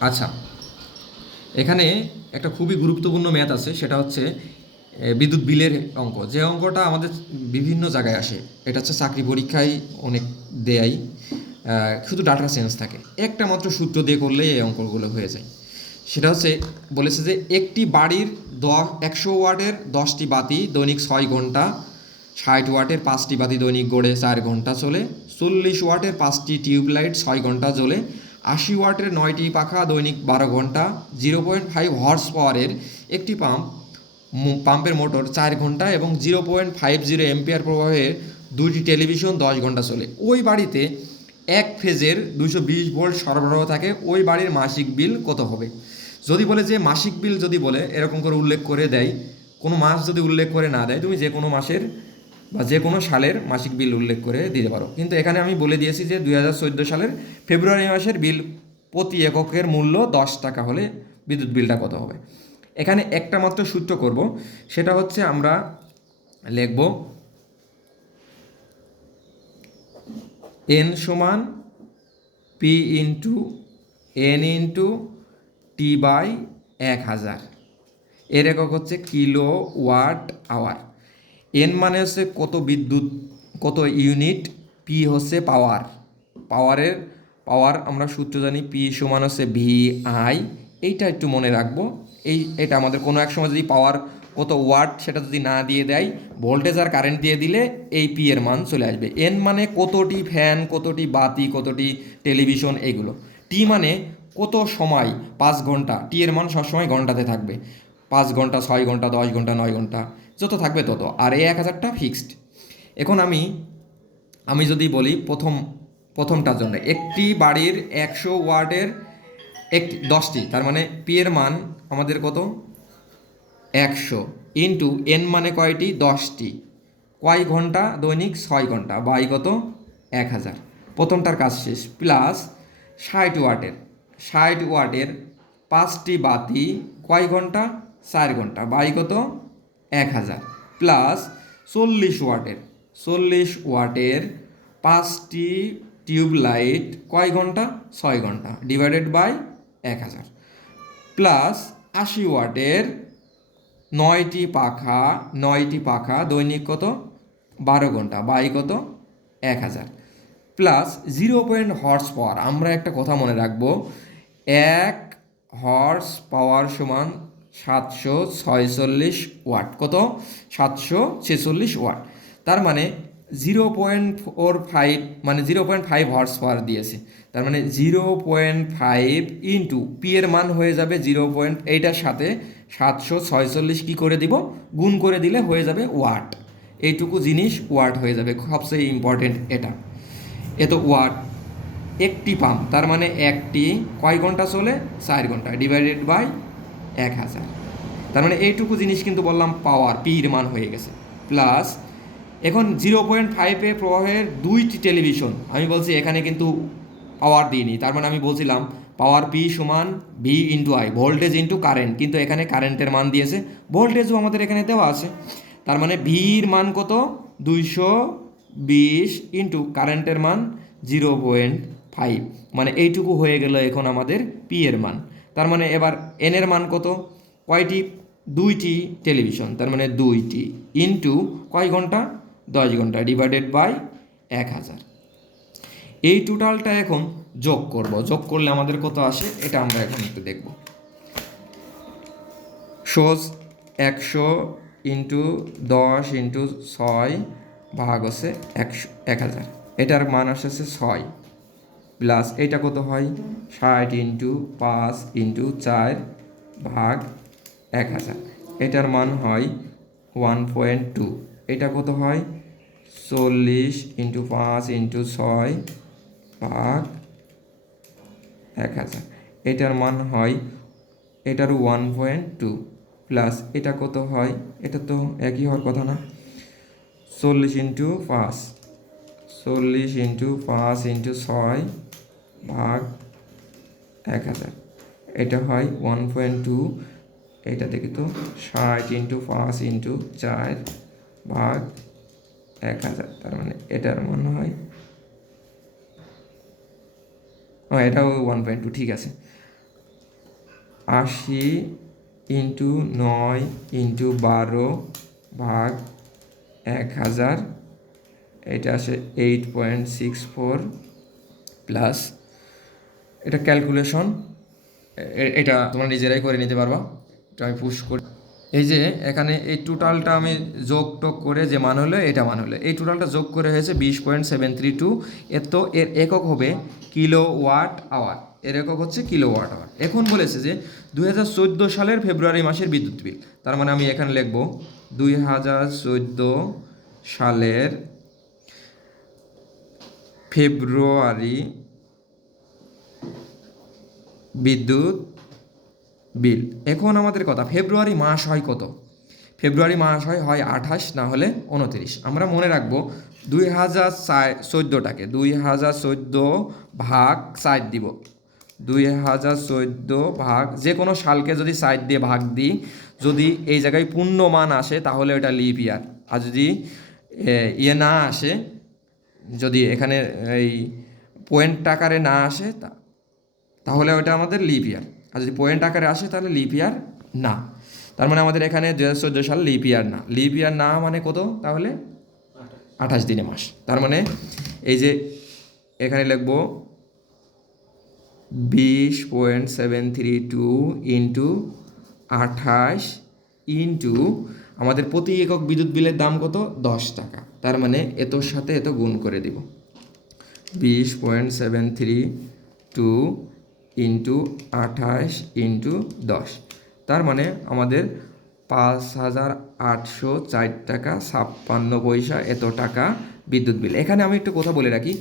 আচ্ছা এখানে একটা খুবই গুরুত্বপূর্ণ ম্যাথ আছে সেটা হচ্ছে বিদ্যুৎ বিলের অঙ্ক। যে অঙ্কটা আমাদের বিভিন্ন জায়গায় আসে এটা হচ্ছে চাকরি পরীক্ষায় অনেক দেয় আহ, শুধু ডাটা চেঞ্জ থাকে। একটা মাত্র সূত্র দিয়ে করলেই এই অঙ্কগুলো হয়ে যায়। সেটা হচ্ছে বলেছে যে একটি বাড়ির দশ একশো ওয়াটের দশটি বাতি দৈনিক ছয় ঘণ্টা ষাট ওয়াটের পাঁচটি বাতি দৈনিক গড়ে চার ঘণ্টা চলে চল্লিশ ওয়াটের পাঁচটি টিউবলাইট ছয় ঘণ্টা জ্বলে আশি ওয়াটের নয়টি পাখা দৈনিক বারো ঘণ্টা, জিরো পয়েন্ট ফাইভ হর্স পাওয়ারের একটি পাম্প পাম্পের মোটর চার ঘণ্টা এবং zero point five zero ampere প্রবাহের দুইটি টেলিভিশন দশ ঘণ্টা চলে। ওই বাড়িতে এক ফেজের দুশো বিশ ভোল্ট সরবরাহ থাকে, ওই বাড়ির মাসিক বিল কত হবে? যদি বলে যে মাসিক বিল যদি বলে, এরকম করে উল্লেখ করে দেয়, কোনো মাস যদি উল্লেখ করে না দেয়, তুমি যে কোনো মাসের বা যে কোনো সালের মাসিক বিল উল্লেখ করে দিতে পারো। কিন্তু এখানে আমি বলে দিয়েছি যে দুই হাজার চোদ্দ সালের ফেব্রুয়ারি মাসের বিল প্রতি এককের মূল্য দশ টাকা হলে বিদ্যুৎ বিলটা কত হবে। এখানে একটা মাত্র সূত্র করব, সেটা হচ্ছে আমরা লিখব এন সমান P into N into T by এক হাজার। এর একক হচ্ছে কিলো ওয়াট আওয়ার। এন মানে হচ্ছে কত বিদ্যুৎ, কত ইউনিট পি হচ্ছে পাওয়ার পাওয়ারের পাওয়ার আমরা সূত্র জানি পি সমান হচ্ছে ভি আই এইটা একটু মনে রাখব। এই, এটা আমাদের কোনো এক সময় যদি পাওয়ার কত ওয়াট সেটা যদি না দিয়ে দেয় ভোল্টেজ আর কারেন্ট দিয়ে দিলে এই পি এর মান চলে আসবে। এন মানে কতটি ফ্যান কতটি বাতি, কতটি টেলিভিশন এগুলো। টি মানে কত সময়? পাঁচ ঘণ্টা। টি এর মান সবসময় ঘন্টাতে থাকবে। পাঁচ ঘণ্টা, ছয় ঘণ্টা, দশ ঘণ্টা, নয় ঘণ্টা। যত থাকবে তত, আর এই এক হাজারটা ফিক্সড এখন আমি আমি যদি বলি প্রথম, প্রথমটার জন্য, একটি বাড়ির একশো ওয়ার্ডের একটি, দশটি, তার মানে পি এর মান আমাদের কত? একশো ইন্টু এন মানে কয়টি? দশটি। কয় ঘণ্টা? দৈনিক ছয় ঘণ্টা, বাই কত? এক হাজার। প্রথমটার কাজ শেষ প্লাস ষাট ওয়াটের ষাট ওয়াটের পাঁচটি বাতি কয় ঘণ্টা? চার ঘণ্টা, বাই কত? এক হাজার প্লাস চল্লিশ ওয়াটের চল্লিশ ওয়াটের পাঁচটি টিউবলাইট কয় ঘণ্টা? ছয় ঘণ্টা ডিভাইডেড বাই এক হাজার প্লাস আশি ওয়াটের নয়টি পাখা নয়টি পাখা দৈনিক কত? বারো ঘণ্টা, বাই কত? এক হাজার plus zero point horse power আমরা একটা কথা মনে রাখব, এক হর্স পাওয়ার সমান সাতশো ছয়চল্লিশ ওয়াট। কত? সাতশো ছেচল্লিশ ওয়াট। তার মানে জিরো পয়েন্ট ফোর ফাইভ মানে zero point five horse power দিয়েছে। তার মানে zero point five into P এর মান হয়ে যাবে জিরো পয়েন্ট এইটার সাথে সাতশো ছয়চল্লিশ কী করে দিব? গুণ করে দিলে হয়ে যাবে ওয়াট। এইটুকু জিনিস ওয়াট হয়ে যাবে, সবচেয়ে ইম্পর্টেন্ট এটা। এত ওয়াট। একটি পাম্প তার মানে একটি কয় ঘণ্টা চলে? চার ঘণ্টা। ডিভাইডেড বাই এক হাজার। তার মানে এইটুকু জিনিস কিন্তু বললাম পাওয়ার পির মান হয়ে গেছে। প্লাস এখন জিরো পয়েন্ট ফাইভে প্রবাহের দুইটি টেলিভিশন আমি বলছি এখানে কিন্তু পাওয়ার দিইনি। তার মানে আমি বলছিলাম পাওয়ার পি সমান V into I voltage into current কিন্তু এখানে কারেন্টের মান দিয়েছে। ভোল্টেজও আমাদের এখানে দেওয়া আছে। তার মানে ভির মান কত? দুইশো বিশ ইন্টু কারেন্টের মান জিরো পয়েন্ট ফাইভ মানে এইটুকু হয়ে গেল এখন আমাদের পি এর মান। তার মানে এবার এন এর মান কত? কয়টি? দুইটি টেলিভিশন তার মানে দুইটি ইন্টু কয় ঘণ্টা? দশ ঘণ্টা ডিভাইডেড বাই এক হাজার। এই টোটালটা এখন যোগ করব। যোগ করলে আমাদের কত আসে? এটা আমরা এখন একটু দেখব। সোজ একশো ইন্টু দশ ইন্টু ছয় ভাগ হচ্ছে একশো, এক হাজার। এটার মান আসছে ছয়। প্লাস এটা কত হয়? ষাট ইন্টু পাঁচ ইন্টু চার ভাগ এক হাজার। এটার মান হয় ওয়ান পয়েন্ট টু। এটা কত হয়? চল্লিশ ইন্টু পাঁচ ইন্টু ছয় ভাগ এক হাজার। এটার মান হয় এটার ওয়ান পয়েন্ট টু। প্লাস এটা কত হয়? এটা তো একই হওয়ার কথা না। চল্লিশ ইন্টু পাঁচ। চল্লিশ ইন্টু পাঁচ ইন্টু ছয় ভাগ এক হাজার। এটা হয় ওয়ান পয়েন্ট টু এটা দেখি তো ষাট ইন্টু পাঁচ ইন্টু চার ভাগ এক হাজার। তার মানে এটার মান হয় এটাও ওয়ান পয়েন্ট টু ঠিক আছে। আশি ইন্টু নয় ইন্টু বারো ভাগ এক হাজার, এটা আসে eight point six four plus এটা ক্যালকুলেশন এটা তোমরা নিজেরাই করে নিতে পারবা। এটা আমি পুশ করি। এই যে, এখানে এই টোটালটা আমি যোগ টোক করে যে মান হলো, এটা মান হলো। এই টোটালটা যোগ করে হয়েছে বিশ পয়েন্ট সেভেন থ্রি টু। এর তো এর একক হবে কিলো ওয়াট আওয়ার। এর একক হচ্ছে কিলো ওয়াট আওয়ার। এখন বলেছে যে, দুই হাজার চোদ্দ সালের ফেব্রুয়ারি মাসের বিদ্যুৎ বিল। তার মানে আমি এখানে লিখব, দুই হাজার চোদ্দ সালের ফেব্রুয়ারি বিদ্যুৎ বিল। এখন আমাদের কথা, ফেব্রুয়ারি মাস হয় কত? ফেব্রুয়ারি মাস হয় হয় আঠাশ, না হলে উনত্রিশ। আমরা মনে রাখব দুই হাজার চোদ্দোটাকে দুই হাজার চোদ্দ ভাগ সাইড দিব। দুই হাজার চোদ্দ ভাগ, যে কোনো সালকে যদি সাইড দিয়ে ভাগ দিই, যদি এই জায়গায় পূর্ণ মান আসে, তাহলে ওটা লিপ ইয়ার। আর যদি ইয়ে না আসে, যদি এখানে এই পয়েন্ট টাকারে না আসে, তা তাহলে ওটা আমাদের লিপ ইয়ার আর যদি পয়েন্ট আকারে আসে, তাহলে লিপ ইয়ার না। তার মানে আমাদের এখানে দু হাজার চোদ্দ সাল লিপ ইয়ার না। লিপ ইয়ার না মানে কত তাহলে? আঠাশ দিনে মাস। তার মানে এই যে এখানে লিখব বিশ point seven three two into আঠাশ ইন্টু আমাদের প্রতি একক বিদ্যুৎ বিলের দাম কত? দশ টাকা। তার মানে এতর সাথে এত গুণ করে দিব। বিশ point seven three two into আঠাশ ইন্টু দশ। তার মানে আমাদের পাঁচ হাজার আটশো চার টাকা ছাপ্পান্ন পয়সা এত টাকা বিদ্যুৎ বিল। এখানে আমি একটু কথা বলে রাখি।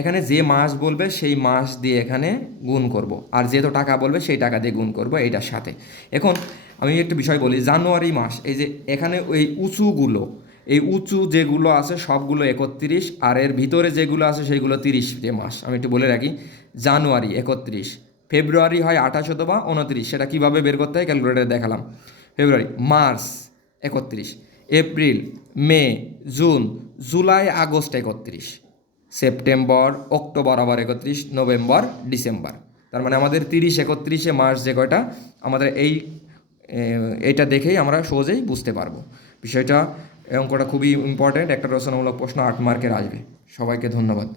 এখানে যে মাস বলবে, সেই মাস দিয়ে এখানে গুণ করব। আর যে যেহেতু টাকা বলবে, সেই টাকা দিয়ে গুণ করব এইটার সাথে। এখন আমি একটু বিষয় বলি, জানুয়ারি মাস, এই যে এখানে ওই উঁচুগুলো, এই উঁচু যেগুলো আছে সবগুলো একত্রিশ, আর এর ভিতরে যেগুলো আছে সেগুলো তিরিশ মাস। আমি একটু বলে রাখি, জানুয়ারি একত্রিশ ফেব্রুয়ারি হয় আঠাশ অথবা উনত্রিশ সেটা কীভাবে বের করতে হয় ক্যালকুলেটারে দেখালাম। ফেব্রুয়ারি মার্চ একত্রিশ April May June July August একত্রিশ সেপ্টেম্বর অক্টোবর আবার একত্রিশ নভেম্বর ডিসেম্বর। তার মানে আমাদের তিরিশ একত্রিশে মার্চ যে কয়টা আমাদের এই এ, এইটা দেখেই আমরা সহজেই বুঝতে পারব। বিষয়টা অঙ্কটা খুবই ইম্পর্ট্যান্ট একটা রচনামূলক প্রশ্ন আট মার্কের আসবে। সবাইকে ধন্যবাদ।